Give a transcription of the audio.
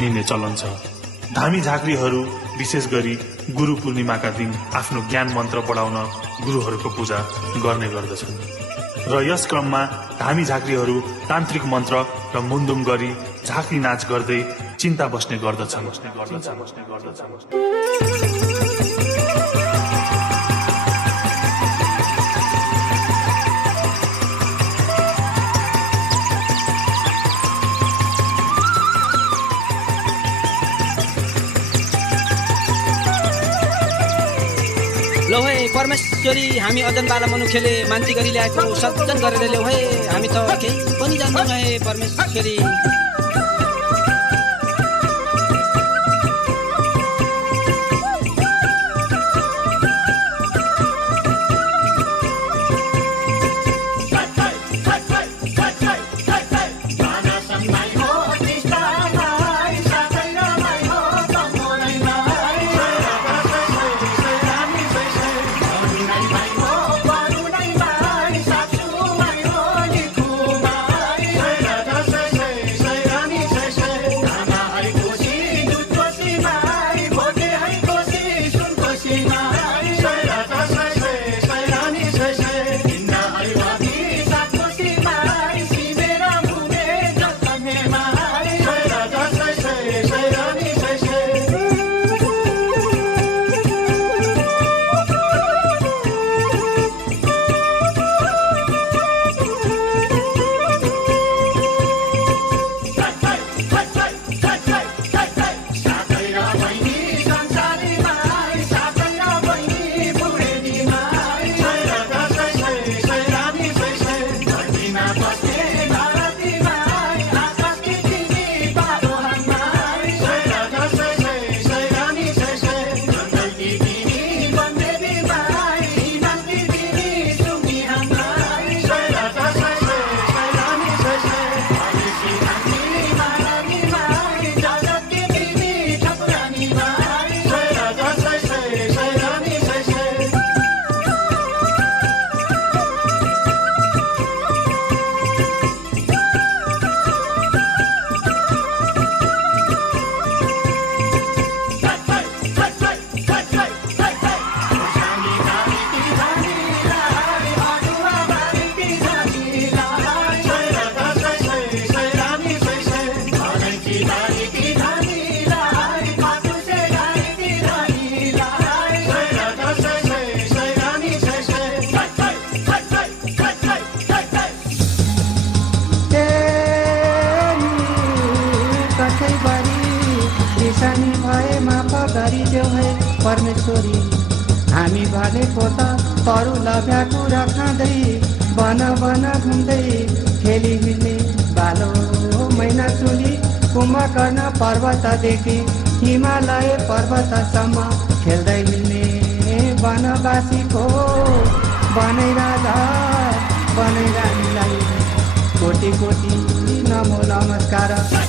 लिने चलन छ। धामी झाँक्रीहरू विशेष गरी गुरु पूर्णिमाका दिन आफ्नो ज्ञान मन्त्र बढाउन गुरुहरूको पूजा गर्ने गर्दछन् र यस क्रममा धामी झाँक्रीहरू तान्त्रिक मन्त्र र मुन्दुम गरी झाँक्री नाच गर्दै चिन्ता बस्ने गर्दछन्। लौ है परमेश्वरी, हामी अजनबाला मनुष्यले मान्ति गरी ल्याएको सज्जन गरेर ल्याउ है, हामी त केही पनि जान्दैनौँ है परमेश्वरी। परमेश्वरी, हामी भनेको त अरू लभ्या कुरा खाँदै बन बन घुम्दै खेली हिँड्ने बालो मैना चुली कुम्भकर्ण पर्वतदेखि हिमालय पर्वतसम्म खेल्दै हिँड्ने वनवासीको बनै राजा बनै रानीलाई कोटी कोटी नमो नमस्कार।